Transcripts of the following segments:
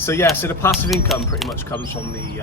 So yeah, so the passive income pretty much comes from the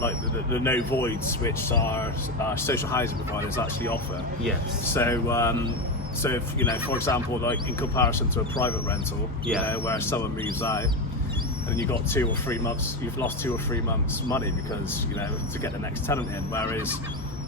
like the no voids, which our social housing providers actually offer. Yes. So if you know, for example, like in comparison to a private rental, you know, where someone moves out and you got 2 or 3 months, you've lost 2 or 3 months money because, you know, to get the next tenant in. Whereas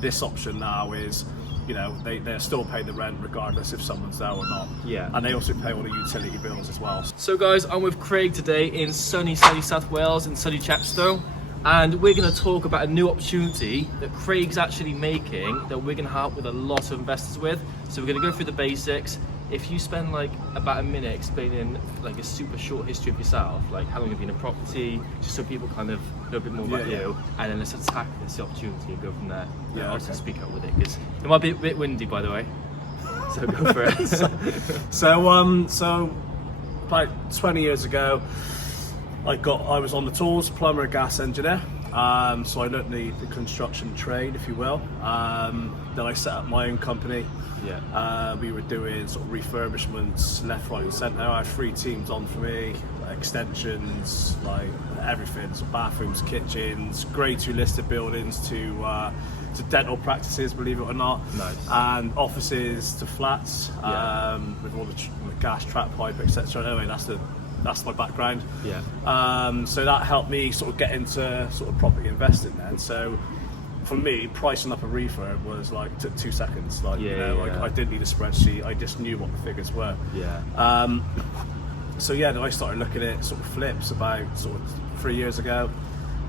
this option now is, you know, they're still paying the rent regardless if someone's there or not. Yeah. And they also pay all the utility bills as well. So guys, I'm with Craig today in sunny South Wales, in sunny Chepstow. And we're going to talk about a new opportunity that Craig's actually making that we're going to help with a lot of investors with. So we're going to go through the basics. If you spend like about a minute explaining like a super short history of yourself, like how long you've been in property, just so people kind of know a bit more about you, and then let's attack this opportunity and go from there. Yeah, I'll just speak up with it because it might be a bit windy, by the way. So go for it. So about 20 years ago, I was on the tools, plumber and gas engineer. So I learned the construction trade, if you will. Then I set up my own company. Yeah. We were doing sort of refurbishments left, right and centre. I had 3 teams on for me, extensions, like everything. So bathrooms, kitchens, grade 2 listed buildings to dental practices, believe it or not. Nice. And offices to flats, with all the gas, trap pipe, etc. Anyway, that's my background. Yeah. So that helped me sort of get into sort of property investing then. So for me, pricing up a refurb was like took 2 seconds. Like, you know, like I didn't need a spreadsheet. I just knew what the figures were. Yeah. So yeah, then I started looking at sort of flips about sort of 3 years ago,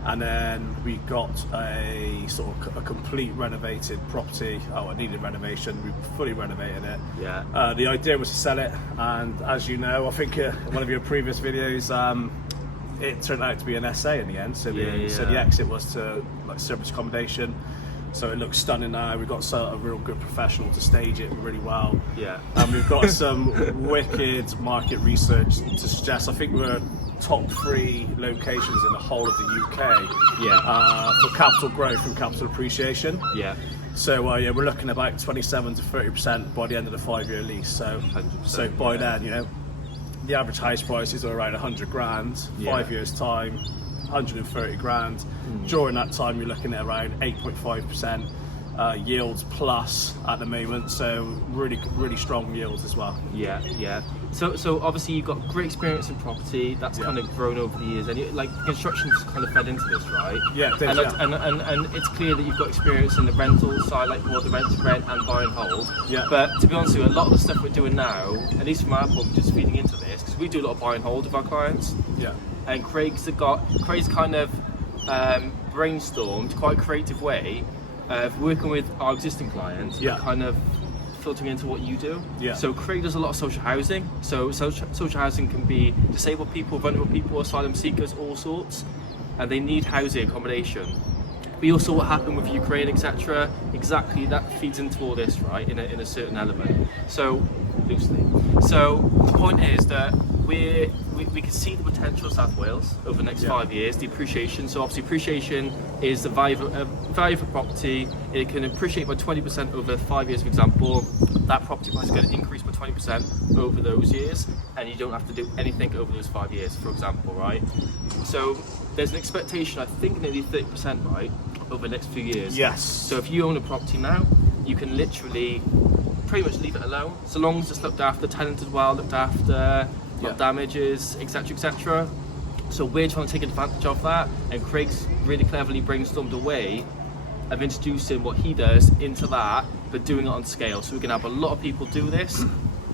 and then we got a sort of a complete renovated property. Oh, it needed renovation. We fully renovated it. Yeah. The idea was to sell it, and as you know, I think in one of your previous videos, it turned out to be an SA in the end. So so the exit was to like service accommodation. So it looks stunning now. We've got a real good professional to stage it really well. Yeah. And we've got some wicked market research to suggest, I think we're top 3 locations in the whole of the UK for capital growth and capital appreciation. Yeah. So yeah, we're looking at about 27 to 30% by the end of the 5-year lease. So 100%, so by then, you know, the average house prices are around 100 grand. 5 years time, 130 grand. During that time, you're looking at around 8.5% yields plus at the moment. So really strong yields as well. Yeah, yeah. So obviously you've got great experience in property. That's kind of grown over the years, and like construction's kind of fed into this, right? Yeah, it is, and it's clear that you've got experience in the rental side, like more the rent to rent and buy and hold. Yeah. But to be honest with you, a lot of the stuff we're doing now, at least from our point, just feeding into this, because we do a lot of buy and hold with our clients. Yeah. And Craig's kind of brainstormed quite a creative way of working with our existing clients, kind of filtering into what you do. Yeah. So Craig does a lot of social housing. So social housing can be disabled people, vulnerable people, asylum seekers, all sorts, and they need housing accommodation. We also what happened with Ukraine, etc. Exactly, that feeds into all this, right? In a certain element. So loosely. So the point is that we can see the potential of South Wales over the next 5 years, the appreciation. So obviously appreciation is the value for property. It can appreciate by 20% over 5 years, for example. That property price is going to increase by 20% over those years, and you don't have to do anything over those 5 years, for example, right? So there's an expectation, I think nearly 30%, right, over the next few years. Yes. So if you own a property now, you can literally pretty much leave it alone, so long as it's looked after, tenanted well, looked after, not damages, etc, etc. So we're trying to take advantage of that, and Craig's really cleverly brainstormed a way of introducing what he does into that, but doing it on scale, so we can have a lot of people do this.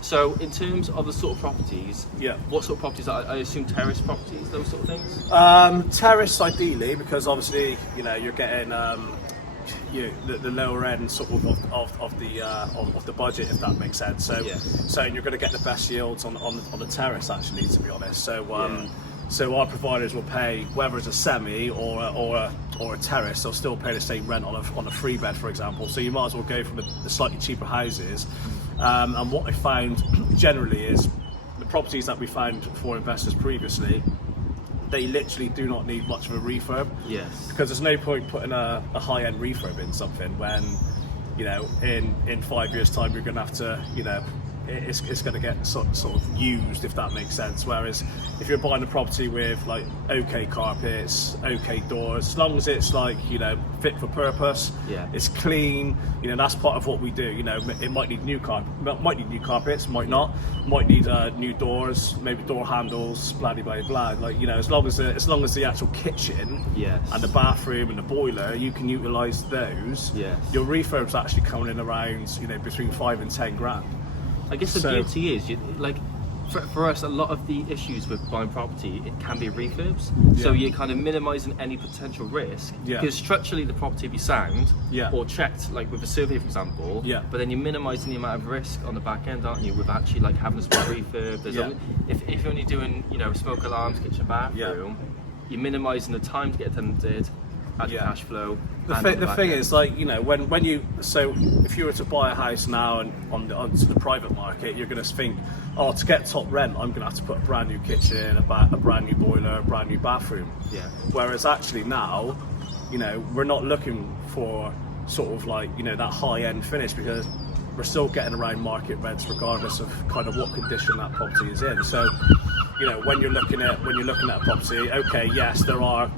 So in terms of the sort of properties, what sort of properties? I assume terrace properties, those sort of things? Terrace ideally, because obviously, you know, you're getting the lower end sort of the budget, if that makes sense. So you're going to get the best yields on the terrace, actually, to be honest. So our providers will pay, whether it's a semi or a terrace, they'll still pay the same rent on a 3-bed, for example. So you might as well go for the slightly cheaper houses. And what I found generally is the properties that we found for investors previously, they literally do not need much of a refurb. Yes. Because there's no point putting a high-end refurb in something when, you know, in 5 years' time you're going to have to, you know, it's going to get sort of used, if that makes sense. Whereas if you're buying a property with like okay carpets, okay doors, as long as it's like, you know, fit for purpose, it's clean, you know, that's part of what we do. You know, it might need new carpets, might not, might need new doors, maybe door handles, blah blah blah. Like, you know, as long as the actual kitchen and the bathroom and the boiler, you can utilise those. Your refurb's actually coming in around, you know, between 5 and 10 grand. I guess the beauty is, like, for us, a lot of the issues with buying property, it can be refurbs. So you're kind of minimising any potential risk, because structurally the property be sound or checked, like with a survey, for example. But then you're minimising the amount of risk on the back end, aren't you? With actually like having a small refurb. There's only, if you're only doing, you know, smoke alarms, kitchen, bathroom, you're minimising the time to get tenanted, add cash flow. The thing is, like, you know, when you, so if you were to buy a house now and onto the private market, you're going to think, oh, to get top rent, I'm going to have to put a brand new kitchen, a brand new boiler, a brand new bathroom. Whereas actually now, you know, we're not looking for sort of like, you know, that high end finish, because we're still getting around market rents regardless of kind of what condition that property is in. So, you know, when you're looking at a property, okay, yes, there are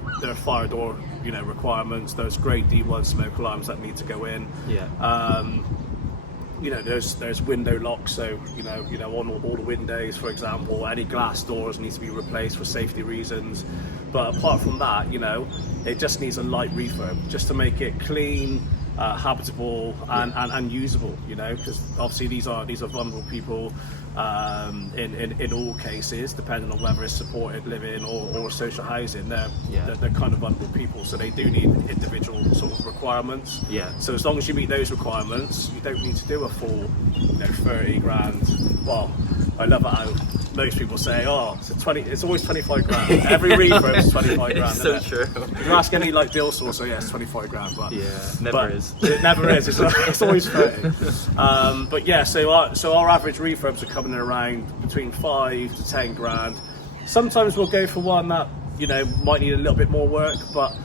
fire door, you know, requirements. There's grade D1 smoke alarms that need to go in. You know, there's window locks, so you know on all the windows, for example, any glass doors need to be replaced for safety reasons. But apart from that, you know, it just needs a light refurb just to make it clean, habitable and usable, you know, because obviously these are vulnerable people in all cases, depending on whether it's supported living or social housing. They're kind of vulnerable people, so they do need individual sort of requirements. So as long as you meet those requirements, you don't need to do a full, you know, 30 grand. Well, I love how most people say, oh, it's always 25 grand. Every refurb is 25 grand. It's so true. You ask any like deal source, so it's 25 grand. But never is. It never is. It's always 30. But yeah, so our average refurbs are coming in around between 5 to 10 grand. Sometimes we'll go for one that, you know, might need a little bit more work, but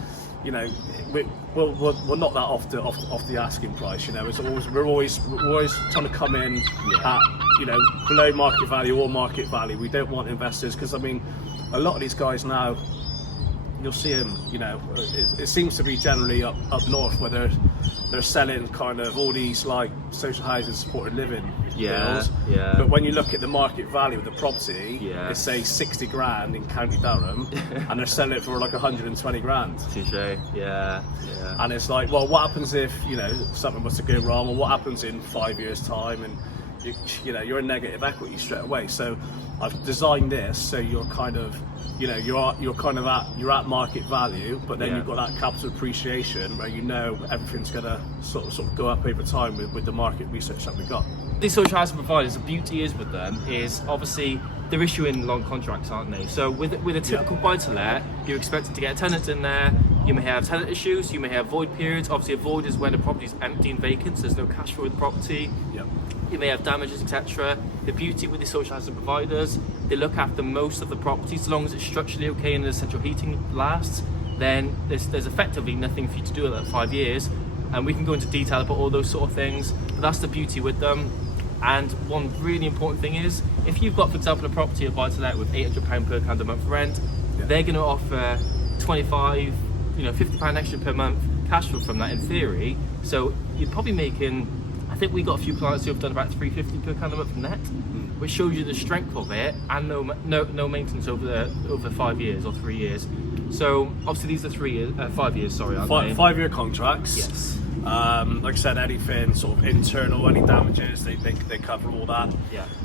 you know, we'll knock that off the asking price. You know, we're always trying to come in at, you know, below market value or market value. We don't want investors, because I mean, a lot of these guys now, you'll see them, you know, it seems to be generally up north, where they're selling kind of all these like social housing supported living deals. But when you look at the market value of the property, it's say 60 grand in County Durham, and they're selling it for like 120 grand. Touche. And it's like, well, what happens if, you know, something was to go wrong, or what happens in 5 years' time, and you know, you're in negative equity straight away. So I've designed this so you're kind of, you know, you're at market value, but then you've got that capital appreciation where, you know, everything's gonna sort of go up over time with the market research that we got. These social housing providers, the beauty is with them is obviously they're issuing long contracts, aren't they? So with a typical buy-to-let, you're expected to get a tenant in there. You may have tenant issues, you may have void periods. Obviously, a void is when the property is empty and vacant, so there's no cash flow with the property. You may have damages, etc. The beauty with the social housing providers, they look after most of the property. As long as it's structurally okay and the central heating lasts, then there's effectively nothing for you to do in that 5 years. And we can go into detail about all those sort of things, but that's the beauty with them. And one really important thing is, if you've got, for example, a property or buy-to-let with £800 per calendar month rent, they're going to offer 25, you know, £50 extra per month cash flow from that in theory. So you're probably making, I think we got a few clients who have done about £350 per calendar month net, which shows you the strength of it, and no maintenance over 5 years or 3 years. So obviously these are 5 years, sorry, aren't they? 5-year contracts. Yes. Like I said, anything sort of internal, any damages, they cover all that.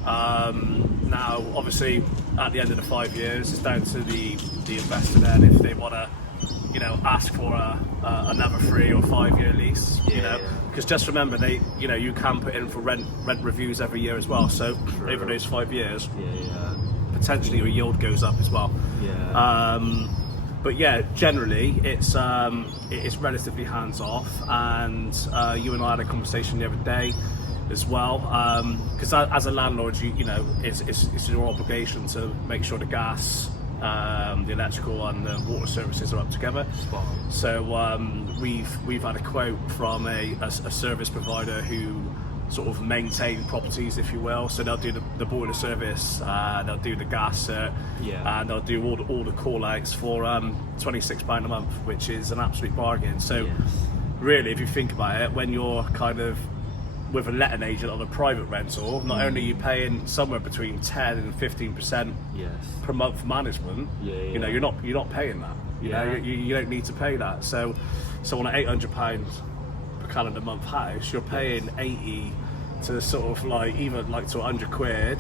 Now, obviously, at the end of the 5 years, it's down to the investor then if they want to, you know, ask for another 3 or 5 year lease. You know, because just remember, you can put in for rent reviews every year as well. So over those 5 years, potentially your yield goes up as well. But yeah, generally it's relatively hands off, and you and I had a conversation the other day as well, because as a landlord, you know, it's your obligation to make sure the gas, the electrical and the water services are up together. So we've had a quote from a service provider who sort of maintain properties, if you will. So they'll do the boiler service, they'll do the gas, and they'll do all the call outs for £26 a month, which is an absolute bargain. So really, if you think about it, when you're kind of with a letting agent on a private rental, not only are you paying somewhere between 10 and 15% per month for management, you know, you're not paying that. You know, you don't need to pay that. So on an £800 per calendar month house, you're paying 80 to sort of like even like to 100 quid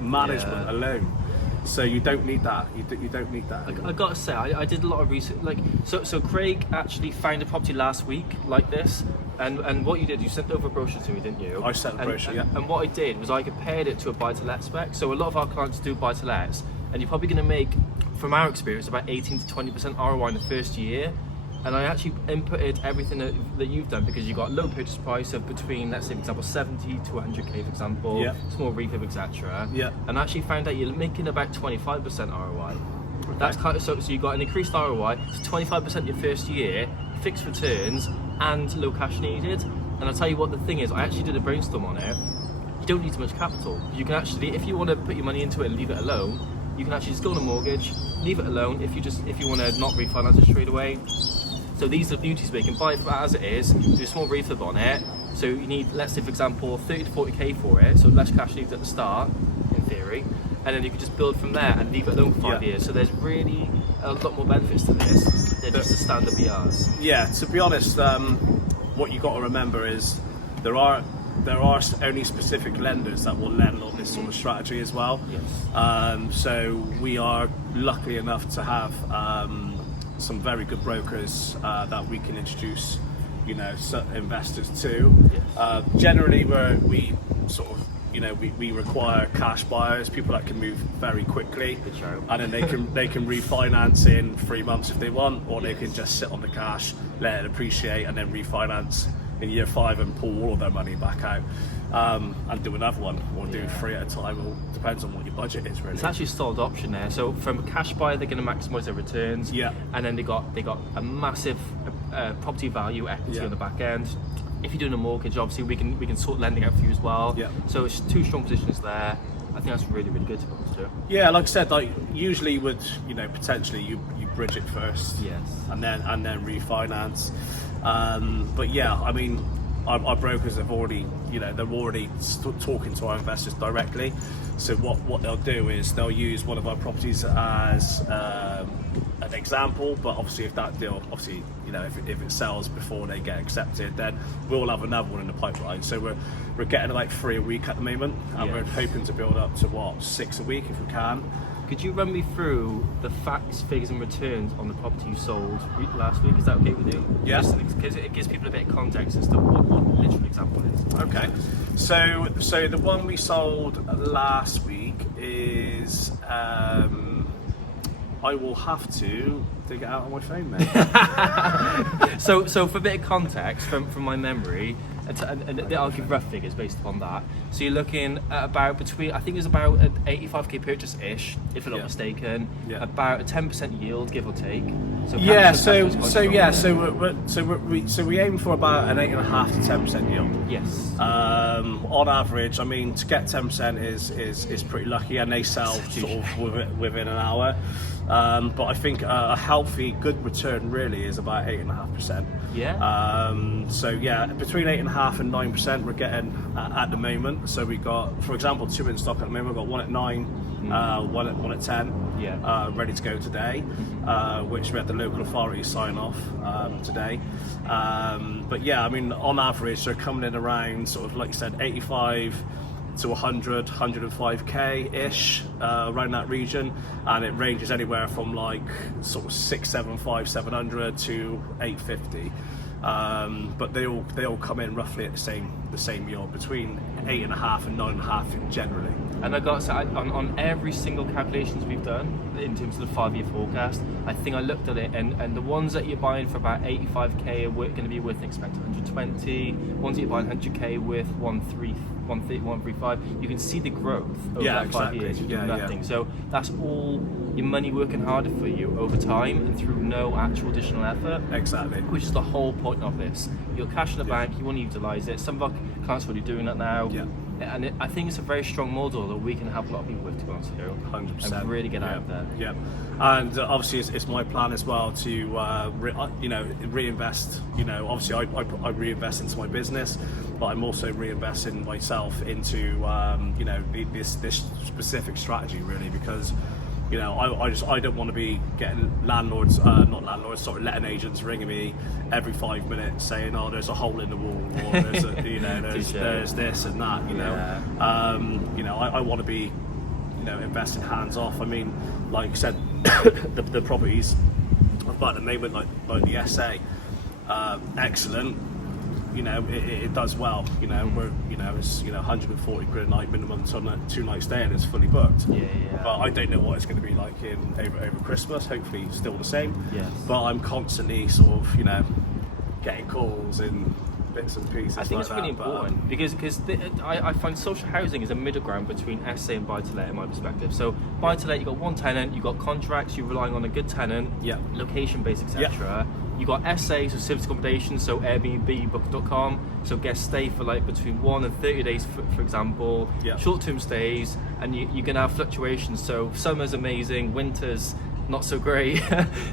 management alone. So you don't need that. You don't need that. I gotta say, I did a lot of research. Like, so Craig actually found a property last week like this, and what you did, you sent over a brochure to me, didn't you? I sent a brochure, And what I did was I compared it to a buy-to-let spec. So a lot of our clients do buy-to-lets, and you're probably going to make, from our experience, about 18 to 20% ROI in the first year. And I actually inputted everything that you've done, because you got low purchase price of between, let's say, for example, 70 to 100k, for example, small refurb, etc. And I actually found out you're making about 25% ROI. That's kind of, so you got an increased ROI to 25% your first year, fixed returns, and low cash needed. And I'll tell you what the thing is, I actually did a brainstorm on it. You don't need too much capital. You can actually, if you want to put your money into it and leave it alone, you can actually just go on a mortgage, leave it alone. If you want to not refinance it straight away. So these are the beauties, where you can buy it as it is, do a small refurb on it. So you need, let's say for example, 30 to 40k for it, so less cash needs at the start, in theory. And then you can just build from there and leave it alone for 5 years. So there's really a lot more benefits to this than just the standard BRs. Yeah, to be honest, what you got to remember is there are only specific lenders that will lend on this sort of strategy as well. So we are lucky enough to have some very good brokers that we can introduce, you know, investors to. Generally, we sort of, you know, we require cash buyers, people that can move very quickly, and then they can refinance in 3 months if they want, or they can just sit on the cash, let it appreciate, and then refinance in year 5 and pull all of their money back out, and do another one, or do 3 at a time. It all depends on what your budget is, really. It's actually a solid option there. So from a cash buyer, they're going to maximise their returns, and then they got a massive property value equity on the back end. If you're doing a mortgage, obviously we can sort lending out for you as well. So it's 2 strong positions there. I think that's really, really good to be honest too. Yeah, like I said, like usually would, you know, potentially you bridge it first, and then refinance. But yeah, I mean, our brokers have already, you know, they're already talking to our investors directly. So what they'll do is they'll use one of our properties as an example, but obviously if that deal, obviously, you know, if it sells before they get accepted, then we'll have another one in the pipeline. So we're getting like 3 a week at the moment, and we're hoping to build up to 6 a week if we can. Could you run me through the facts, figures and returns on the property you sold last week? Is that okay with you? Yes. Because it gives people a bit of context as to what the literal example is. Okay. So the one we sold last week is, I will have to dig it out on my phone, mate. So for a bit of context from my memory, and I'll give rough figures based upon that. So you're looking at about between, I think it was about an 85k purchase-ish, if I'm not mistaken. About a 10% yield, give or take. So we aim for about an 8.5 to 10% yield. Yes. On average, I mean, to get 10% is pretty lucky, and they sell sort of within an hour. But I think a healthy, good return really is about 8.5%. So yeah, between 8.5 and 9% we're getting at the moment. So we got, for example, 2 in stock at the moment. We've got 1 at 9, one at 10, ready to go today, which we had the local authorities sign off today. But yeah, I mean, on average they're coming in around sort of, like you said, 85 to 100, 105k ish, around that region, and it ranges anywhere from like sort of 675, 700 to 850. But they all come in roughly at the same yield, between 8.5 and 9.5 generally. And I got so on every single calculations we've done in terms of the 5-year forecast, I think I looked at it, and the ones that you're buying for about 85k are going to be worth an expected 120. Ones that you're buying 100k with 135. You can see the growth over that 5 years. You're doing nothing. So that's all your money working harder for you over time and through no actual additional effort. Exactly. Which is the whole point of this. You're cash in the bank. You want to utilize it. Some of our clients are already doing that now. Yeah. And I think it's a very strong model that we can help a lot of people with, to be honest with you. 100%. And really get out there. Yeah, and obviously it's my plan as well to reinvest. Obviously I reinvest into my business, but I'm also reinvesting myself into this specific strategy, really, because I don't want to be getting letting agents ringing me every 5 minutes saying, oh, there's a hole in the wall, or there's this and that. I want to be investing hands off. I mean, like I said, the properties I've got at the moment, like the SA, excellent. It does well. It's 140 quid a night minimum, 2 nights stay, and it's fully booked. Yeah. But I don't know what it's going to be like over Christmas. Hopefully, still the same. Yes. But I'm constantly sort of getting calls in bits and pieces. I think like it's really that, important because I find social housing is a middle ground between SA and buy-to-let in my perspective. So buy-to-let, you've got one tenant, you've got contracts, you're relying on a good tenant, location-based, etc. You got SA, so service accommodation, so Airbnb, book.com, so guests stay for like between 1 and 30 days, for example. Short-term stays, and you're going to have fluctuations. So summer's amazing, winter's not so great,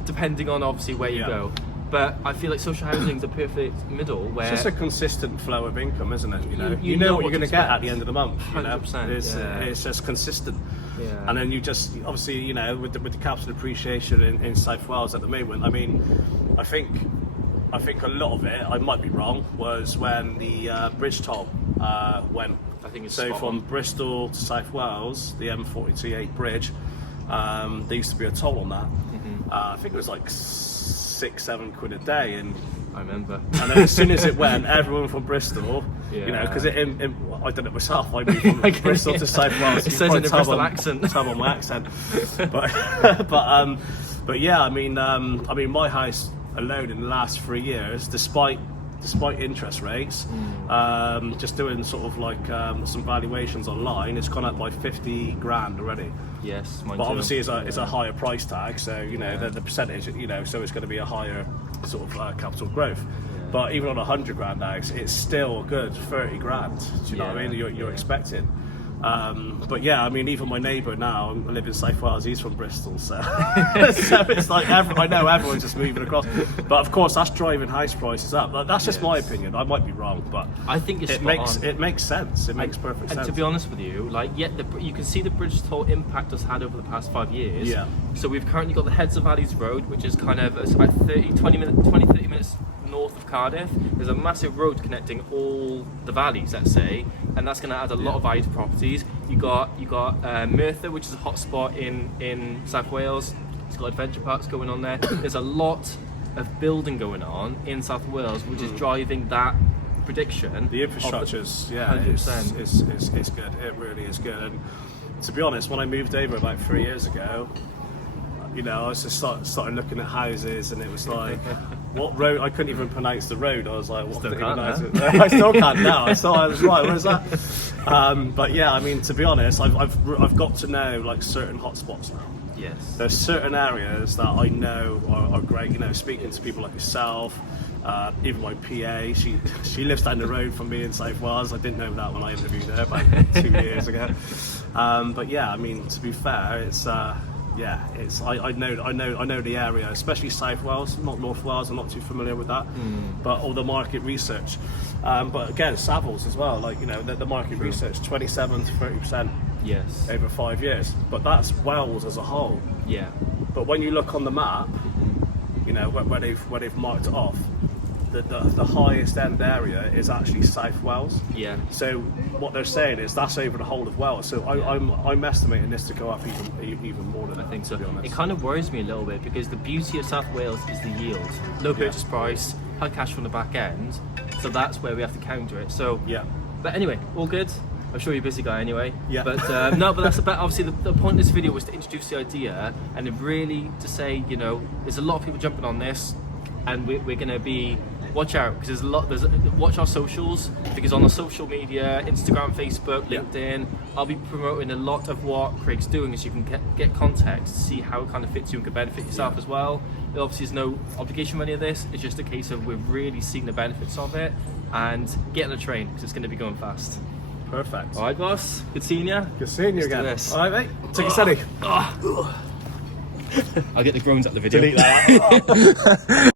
depending on obviously where you go. But I feel like social housing is the perfect middle where it's just a consistent flow of income, isn't it? You know what you're going to get at the end of the month. 100%. It's just consistent. Yeah. And then you just obviously with the capital appreciation in South Wales at the moment. I mean, I think a lot of it, I might be wrong, was when the bridge toll went. I think it's so from Bristol to South Wales, the M48 bridge. There used to be a toll on that. I think it was like 6-7 quid a day, and I remember. And then as soon as it went, everyone from Bristol, because I done it myself. I moved from Bristol to South Wales. It says in a Bristol accent. Tell on my accent, but yeah, I mean, my house alone in the last 3 years, despite interest rates, just doing sort of like some valuations online, it's gone up by 50 grand already. Yes, but obviously it's a higher price tag, so the percentage, so it's going to be a higher sort of capital growth. But even on 100 grand now, it's still a good 30 grand. Do you know what I mean? You're expecting. But yeah, I mean, even my neighbour now, I live in South Wales, he's from Bristol, so so it's like I know everyone's just moving across. But of course, that's driving house prices up. That's just my opinion. I might be wrong, but I think it makes sense. It makes perfect sense. And to be honest with you, you can see the bridge toll impact it's had over the past 5 years. Yeah. So we've currently got the Heads of Valleys Road, which is kind of it's about 30 minutes north of Cardiff. There's a massive road connecting all the valleys, let's say, and that's going to add a lot of value to properties. You got Merthyr, which is a hotspot in South Wales. It's got adventure parks going on there. There's a lot of building going on in South Wales, which is driving that prediction. The infrastructure's 100%. It's good. It really is good. And to be honest, when I moved over about 3 years ago, I was just started looking at houses, and it was like, what road? I couldn't even pronounce the road. I was like, what? I still can't now. I was right. Where's that? But yeah, I mean, to be honest, I've got to know like certain hotspots now. Yes. There's certain areas that I know are great. Speaking to people like yourself, even my PA, she lives down the road from me in South Wales. I didn't know that when I interviewed her about 2 years ago. But yeah, I mean, to be fair, it's. I know the area, especially South Wales, not North Wales. I'm not too familiar with that, but all the market research. But again, Savills as well. Like the market research, 27 to 30%. Yes. Over 5 years, but that's Wales as a whole. Yeah. But when you look on the map, where they've marked it off, the highest end area is actually South Wales. Yeah. So what they're saying is that's over the whole of Wales. So I'm estimating this to go up even more than that. I think so. To be honest. It kind of worries me a little bit because the beauty of South Wales is the yield, low purchase price, high cash from the back end. So that's where we have to counter it. So yeah. But anyway, all good. I'm sure you're a busy guy anyway. Yeah. But no, but that's about, obviously the point of this video was to introduce the idea and then really to say, you know, there's a lot of people jumping on this, and we're going to be, watch out, because watch our socials, because on the social media, Instagram, Facebook, LinkedIn, I'll be promoting a lot of what Craig's doing, so you can get context, see how it kind of fits you and can benefit yourself as well. There obviously is no obligation for any of this, it's just a case of we've really seen the benefits of it, and get on the train, because it's going to be going fast. Perfect. Alright boss, good seeing you. Good seeing you again. Alright mate, take it steady. I'll get the groans out of the video. Delete that.